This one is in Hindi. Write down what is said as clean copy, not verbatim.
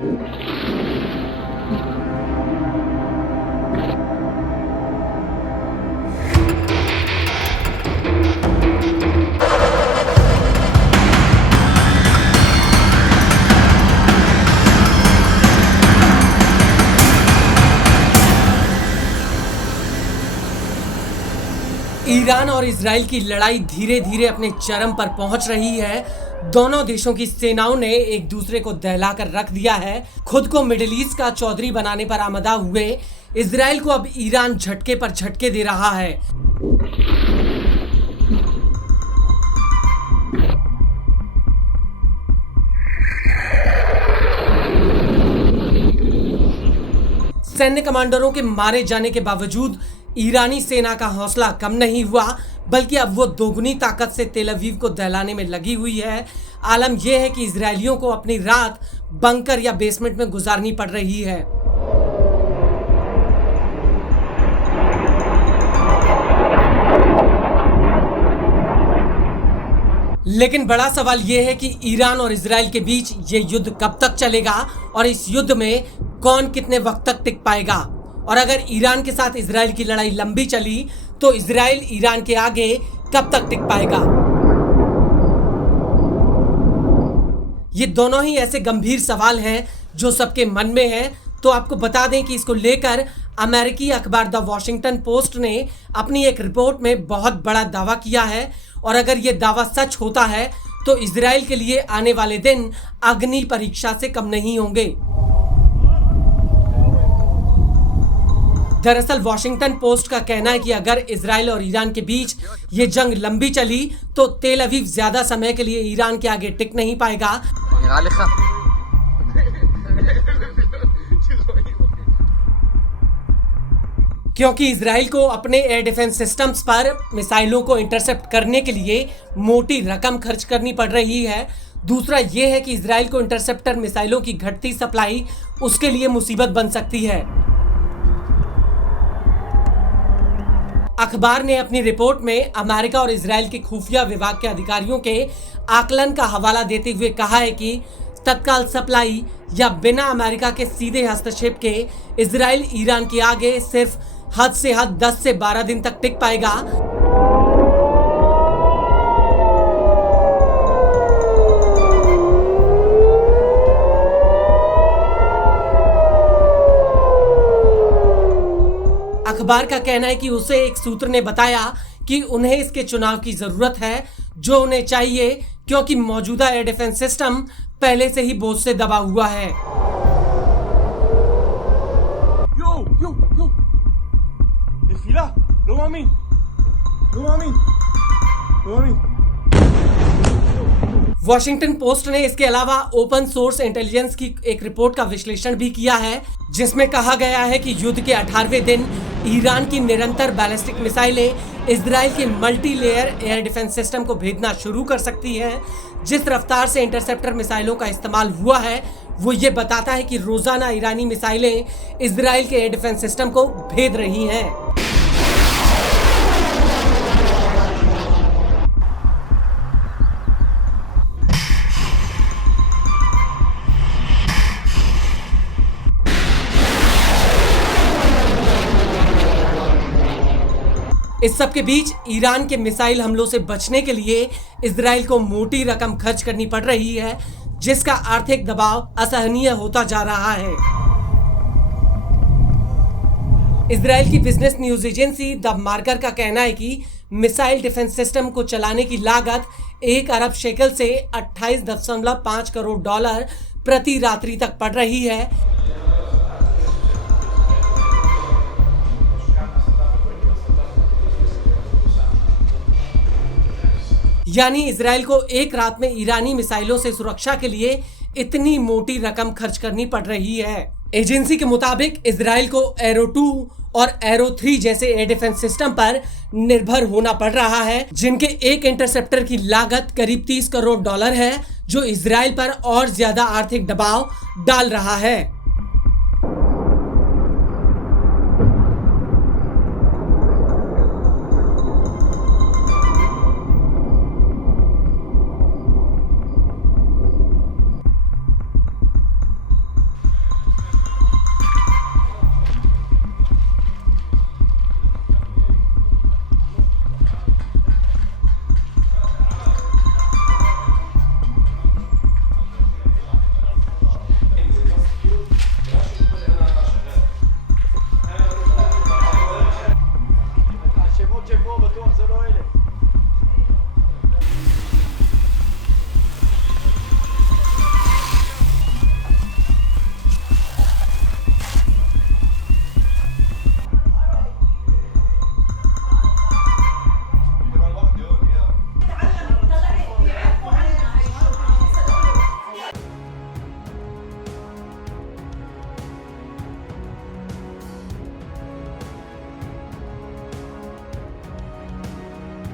ईरान और इजराइल की लड़ाई धीरे धीरे अपने चरम पर पहुंच रही है। दोनों देशों की सेनाओं ने एक दूसरे को दहलाकर रख दिया है। खुद को मिडिल ईस्ट का चौधरी बनाने पर आमदा हुए इजराइल को अब ईरान झटके पर झटके दे रहा है। सैन्य कमांडरों के मारे जाने के बावजूद ईरानी सेना का हौसला कम नहीं हुआ, बल्कि अब वो दोगुनी ताकत से तेल अवीव को दहलाने में लगी हुई है। आलम यह है कि इजरायलियों को अपनी रात बंकर या बेसमेंट में गुजारनी पड़ रही है। लेकिन बड़ा सवाल यह है कि ईरान और इजराइल के बीच ये युद्ध कब तक चलेगा और इस युद्ध में कौन कितने वक्त तक टिक पाएगा। और अगर ईरान के साथ इजराइल की लड़ाई लंबी चली तो इजराइल ईरान के आगे कब तक टिक पाएगा। ये दोनों ही ऐसे गंभीर सवाल हैं जो सबके मन में हैं। तो आपको बता दें कि इसको लेकर अमेरिकी अखबार द वॉशिंगटन पोस्ट ने अपनी एक रिपोर्ट में बहुत बड़ा दावा किया है। और अगर ये दावा सच होता है तो इजराइल के लिए आने वाले दिन अग्नि परीक्षा से कम नहीं होंगे। दरअसल वॉशिंगटन पोस्ट का कहना है कि अगर इजराइल और ईरान के बीच ये जंग लंबी चली तो तेल अवीव ज्यादा समय के लिए ईरान के आगे टिक नहीं पाएगा। क्योंकि इजराइल को अपने एयर डिफेंस सिस्टम्स पर मिसाइलों को इंटरसेप्ट करने के लिए मोटी रकम खर्च करनी पड़ रही है। दूसरा यह है कि इजराइल को इंटरसेप्टर मिसाइलों की घटती सप्लाई उसके लिए मुसीबत बन सकती है। अखबार ने अपनी रिपोर्ट में अमेरिका और इजराइल के खुफिया विभाग के अधिकारियों के आकलन का हवाला देते हुए कहा है कि तत्काल सप्लाई या बिना अमेरिका के सीधे हस्तक्षेप के इजराइल ईरान के आगे सिर्फ हद से हद 10 से 12 दिन तक टिक पाएगा। अखबार का कहना है कि उसे एक सूत्र ने बताया कि उन्हें इसके चुनाव की जरूरत है जो उन्हें चाहिए, क्योंकि मौजूदा एयर डिफेंस सिस्टम पहले से ही बोझ से दबा हुआ है। वॉशिंगटन पोस्ट ने इसके अलावा ओपन सोर्स इंटेलिजेंस की एक रिपोर्ट का विश्लेषण भी किया है, जिसमें कहा गया है कि युद्ध के 18वें दिन ईरान की निरंतर बैलिस्टिक मिसाइलें इजराइल के multi layer air defence system को भेदना शुरू कर सकती हैं। जिस रफ्तार से इंटरसेप्टर मिसाइलों का इस्तेमाल हुआ है वो ये बताता है कि रोजाना ईरानी मिसाइलें इजराइल के एयर डिफेंस सिस्टम को भेद रही हैं। इस सब के बीच ईरान के मिसाइल हमलों से बचने के लिए इजराइल को मोटी रकम खर्च करनी पड़ रही है, जिसका आर्थिक दबाव असहनीय होता जा रहा है। इजराइल की business news agency the marker का कहना है कि मिसाइल डिफेंस सिस्टम को चलाने की लागत 1 अरब शेकल से 28.5 करोड़ डॉलर प्रति रात्रि तक पड़ रही है। यानी इजराइल को एक रात में ईरानी मिसाइलों से सुरक्षा के लिए इतनी मोटी रकम खर्च करनी पड़ रही है। एजेंसी के मुताबिक इजराइल को एरो 2 और एरो 3 जैसे एयर डिफेंस सिस्टम पर निर्भर होना पड़ रहा है, जिनके एक इंटरसेप्टर की लागत करीब 30 करोड़ डॉलर है, जो इजराइल पर और ज्यादा आर्थिक दबाव डाल रहा है।